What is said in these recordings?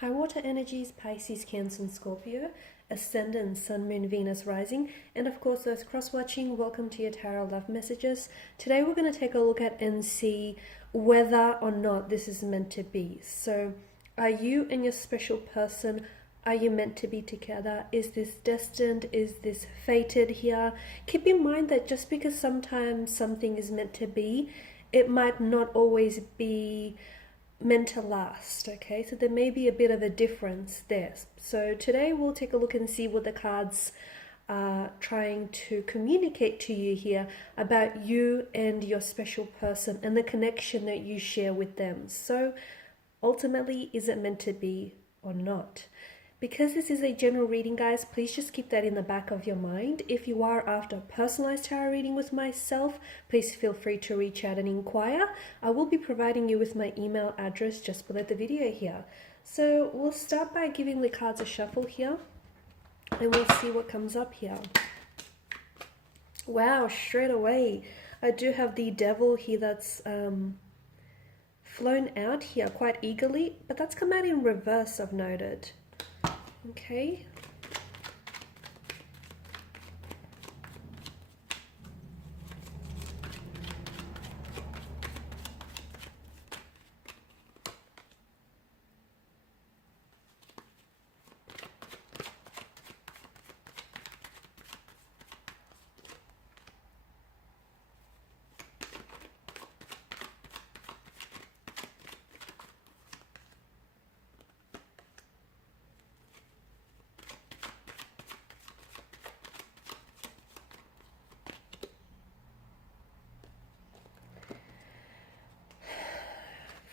High water energies, Pisces, Cancer, and Scorpio, Ascendant, Sun, Moon, Venus, Rising, and of course those cross-watching, welcome to your Tarot Love Messages. Today we're going to take a look at and see whether or not this is meant to be. So, are you and your special person, are you meant to be together? Is this destined? Is this fated here? Keep in mind that just because sometimes something is meant to be, it might not always be meant to last, okay? So there may be a bit of a difference there. So today we'll take a look and see what the cards are trying to communicate to you here about you and your special person and the connection that you share with them. So ultimately, is it meant to be or not? Because this is a general reading, guys, please just keep that in the back of your mind. If you are after a personalized tarot reading with myself, please feel free to reach out and inquire. I will be providing you with my email address just below the video here. So we'll start by giving the cards a shuffle here, and we'll see what comes up here. Wow, straight away, I do have the Devil here that's flown out here quite eagerly, but that's come out in reverse, I've noted. Okay.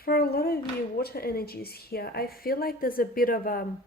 For a lot of you water energies here, I feel like there's a bit of a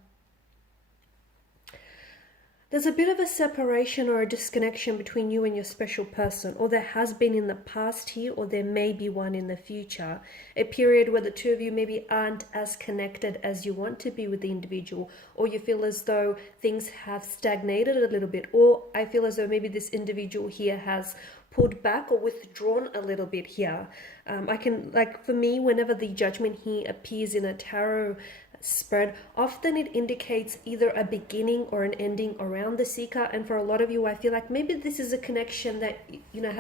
separation or a disconnection between you and your special person, or there has been in the past here, or there may be one in the future. A period where the two of you maybe aren't as connected as you want to be with the individual, or you feel as though things have stagnated a little bit, or I feel as though maybe this individual here has pulled back or withdrawn a little bit here. For me, whenever the Judgment here appears in a tarot spread, often it indicates either a beginning or an ending around the seeker. And for a lot of you, I feel like maybe this is a connection that, you know,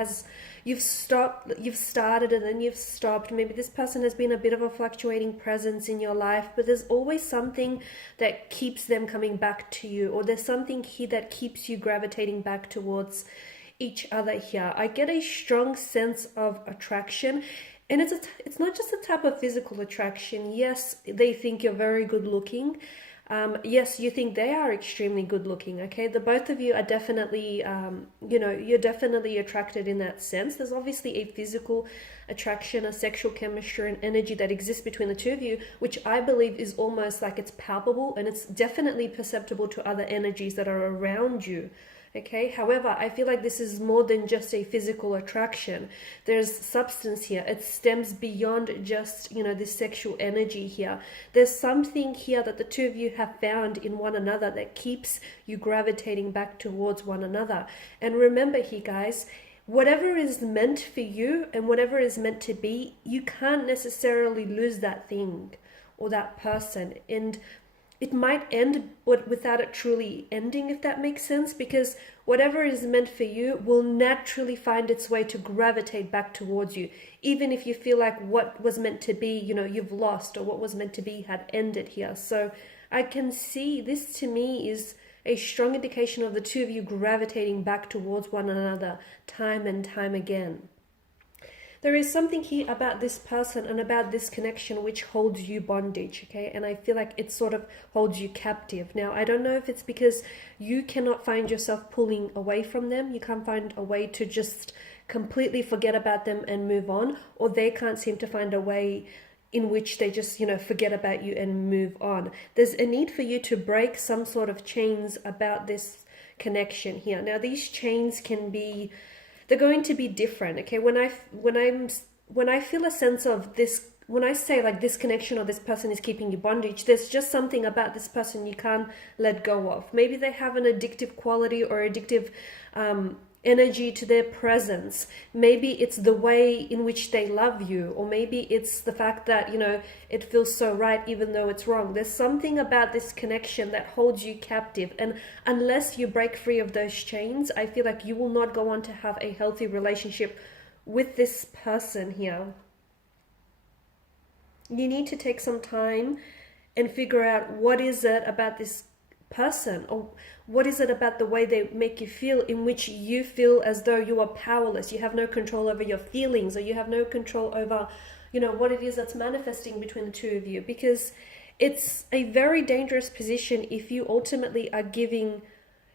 you've started and then you've stopped. Maybe this person has been a bit of a fluctuating presence in your life, but there's always something that keeps them coming back to you, or there's something here that keeps you gravitating back towards each other here. I get a strong sense of attraction, and it's not just a type of physical attraction. Yes, they think you're very good looking. Yes, you think they are extremely good looking. Okay, the both of you are definitely, you're definitely attracted in that sense. There's obviously a physical attraction, a sexual chemistry and energy that exists between the two of you, which I believe is almost like it's palpable, and it's definitely perceptible to other energies that are around you. Okay, however, I feel like this is more than just a physical attraction. There's substance here. It stems beyond just, this sexual energy here. There's something here that the two of you have found in one another that keeps you gravitating back towards one another. And remember here, guys, whatever is meant for you and whatever is meant to be, you can't necessarily lose that thing or that person. And it might end without it truly ending, if that makes sense, because whatever is meant for you will naturally find its way to gravitate back towards you, even if you feel like what was meant to be, you've lost, or what was meant to be had ended here. So I can see this, to me, is a strong indication of the two of you gravitating back towards one another time and time again. There is something here about this person and about this connection which holds you bondage, okay? And I feel like it sort of holds you captive. Now, I don't know if it's because you cannot find yourself pulling away from them. You can't find a way to just completely forget about them and move on, or they can't seem to find a way in which they just, forget about you and move on. There's a need for you to break some sort of chains about this connection here. Now, these chains can be... they're going to be different, okay? When I feel a sense of this, when I say like this connection or this person is keeping you bondage, there's just something about this person you can't let go of. Maybe they have an addictive quality or addictive energy to their presence. Maybe it's the way in which they love you, or maybe it's the fact that, you know, it feels so right even though it's wrong. There's something about this connection that holds you captive, and unless you break free of those chains, I feel like you will not go on to have a healthy relationship with this person here. You need to take some time and figure out what is it about this person, or what is it about the way they make you feel, in which you feel as though you are powerless, you have no control over your feelings, or you have no control over, you know, what it is that's manifesting between the two of you. Because it's a very dangerous position if you ultimately are giving,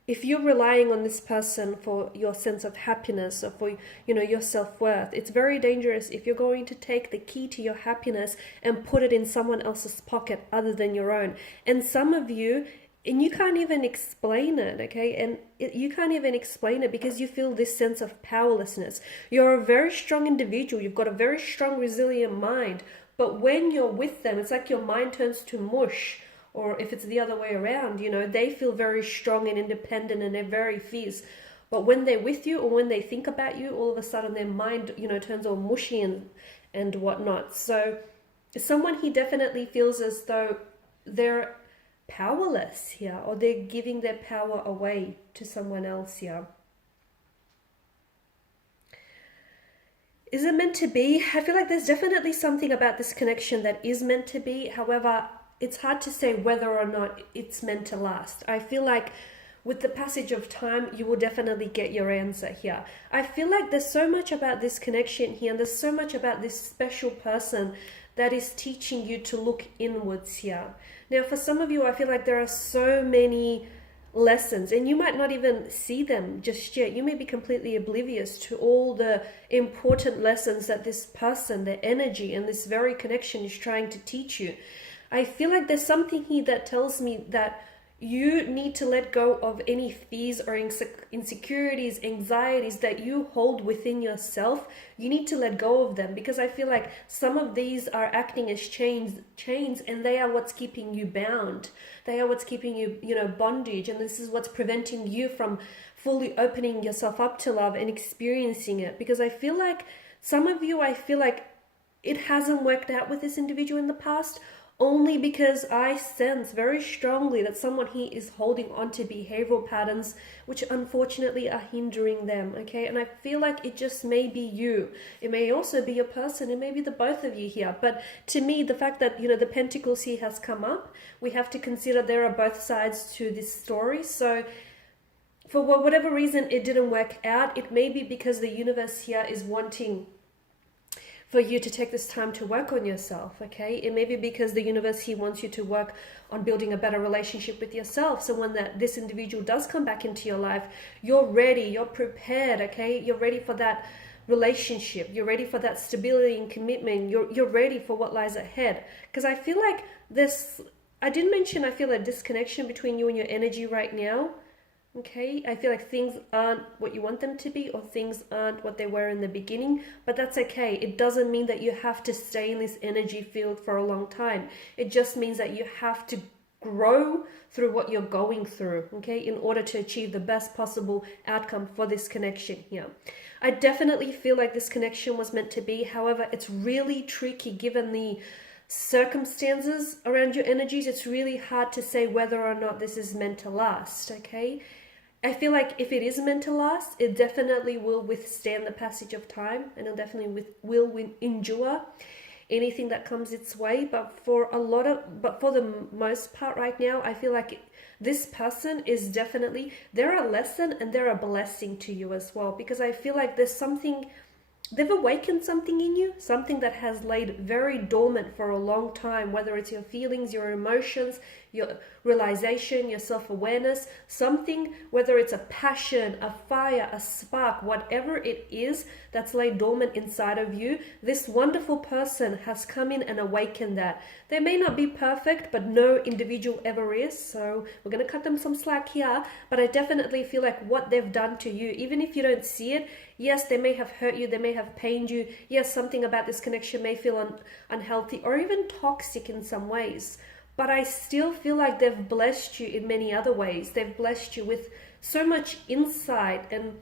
if you're relying on this person for your sense of happiness, or for, you know, your self-worth. It's very dangerous if you're going to take the key to your happiness and put it in someone else's pocket other than your own. And some of you, and you can't even explain it, okay? And you can't even explain it because you feel this sense of powerlessness. You're a very strong individual. You've got a very strong, resilient mind. But when you're with them, it's like your mind turns to mush. Or if it's the other way around, you know, they feel very strong and independent and they're very fierce. But when they're with you, or when they think about you, all of a sudden their mind, you know, turns all mushy and whatnot. So someone, he definitely feels as though they're powerless here, or they're giving their power away to someone else here. Is it meant to be? I feel like there's definitely something about this connection that is meant to be. However, it's hard to say whether or not it's meant to last. I feel like with the passage of time, you will definitely get your answer here. I feel like there's so much about this connection here, and there's so much about this special person that is teaching you to look inwards here. Now, for some of you, I feel like there are so many lessons, and you might not even see them just yet. You may be completely oblivious to all the important lessons that this person, their energy, and this very connection is trying to teach you. I feel like there's something here that tells me that you need to let go of any fears or insecurities, anxieties that you hold within yourself. You need to let go of them, because I feel like some of these are acting as chains, and they are what's keeping you bound. They are what's keeping you, you know, bondage, and this is what's preventing you from fully opening yourself up to love and experiencing it. Because I feel like some of you, I feel like it hasn't worked out with this individual in the past, only because I sense very strongly that someone here is holding on to behavioral patterns which unfortunately are hindering them, okay? And I feel like it just may be you. It may also be your person. It may be the both of you here. But to me, the fact that, you know, the Pentacles here has come up, we have to consider there are both sides to this story. So for whatever reason it didn't work out, it may be because the universe here is wanting for you to take this time to work on yourself, okay? It may be because the universe here wants you to work on building a better relationship with yourself. So when this individual does come back into your life, you're ready, you're prepared, okay? You're ready for that relationship. You're ready for that stability and commitment. You're ready for what lies ahead. Because I feel like I did mention, I feel a disconnection between you and your energy right now. Okay, I feel like things aren't what you want them to be, or things aren't what they were in the beginning, but that's okay. It doesn't mean that you have to stay in this energy field for a long time. It just means that you have to grow through what you're going through, okay, in order to achieve the best possible outcome for this connection here. I definitely feel like this connection was meant to be. However, it's really tricky given the circumstances around your energies. It's really hard to say whether or not this is meant to last, okay? I feel like if it is meant to last, it definitely will withstand the passage of time, and it definitely will endure anything that comes its way. But for the most part right now, I feel like this person is definitely, they're a lesson and they're a blessing to you as well, because I feel like there's something, they've awakened something in you, something that has laid very dormant for a long time, whether it's your feelings, your emotions, your realization, your self-awareness, something, whether it's a passion, a fire, a spark, whatever it is that's laid dormant inside of you, this wonderful person has come in and awakened that. They may not be perfect, but no individual ever is, so we're going to cut them some slack here, but I definitely feel like what they've done to you, even if you don't see it, yes, they may have hurt you, they may have pained you, yes, something about this connection may feel unhealthy or even toxic in some ways, but I still feel like they've blessed you in many other ways. They've blessed you with so much insight and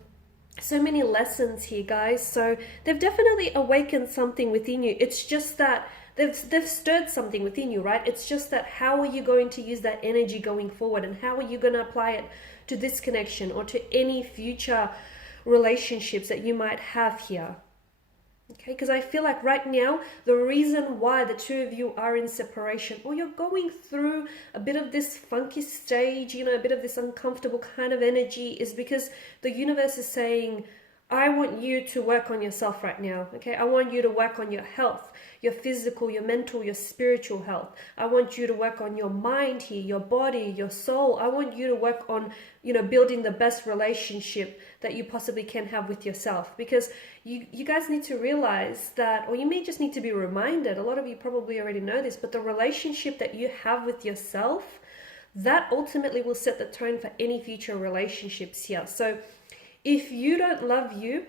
so many lessons here, guys. So they've definitely awakened something within you. It's just that they've stirred something within you, right? It's just that how are you going to use that energy going forward, and how are you going to apply it to this connection or to any future relationships that you might have here? Okay, because I feel like right now, the reason why the two of you are in separation, or you're going through a bit of this funky stage, you know, a bit of this uncomfortable kind of energy, is because the universe is saying, I want you to work on yourself right now, okay? I want you to work on your health, your physical, your mental, your spiritual health. I want you to work on your mind here, your body, your soul. I want you to work on, you know, building the best relationship that you possibly can have with yourself, because you guys need to realize that, or you may just need to be reminded, a lot of you probably already know this, but the relationship that you have with yourself, that ultimately will set the tone for any future relationships here. So if you don't love you,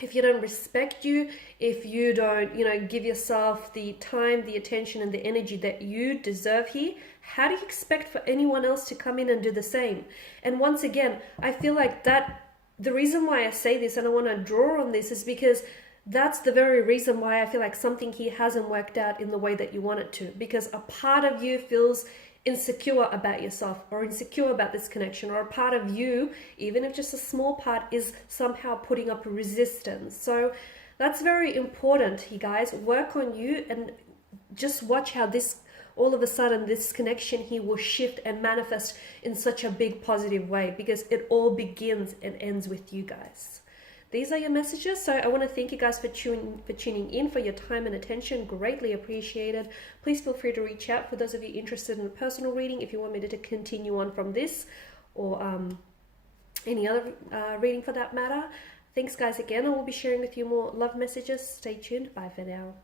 if you don't respect you, if you don't, you know, give yourself the time, the attention, and the energy that you deserve here, how do you expect for anyone else to come in and do the same? And once again, I feel like that, the reason why I say this and I want to draw on this is because that's the very reason why I feel like something here hasn't worked out in the way that you want it to, because a part of you feels insecure about yourself, or insecure about this connection, or a part of you, even if just a small part, is somehow putting up resistance. So that's very important, you guys. Work on you and just watch how this, all of a sudden, this connection here will shift and manifest in such a big positive way, because it all begins and ends with you guys. These are your messages. So I want to thank you guys for tuning in, for your time and attention. Greatly appreciated. Please feel free to reach out for those of you interested in a personal reading, if you want me to continue on from this, or any other reading for that matter. Thanks guys again. I will be sharing with you more love messages. Stay tuned. Bye for now.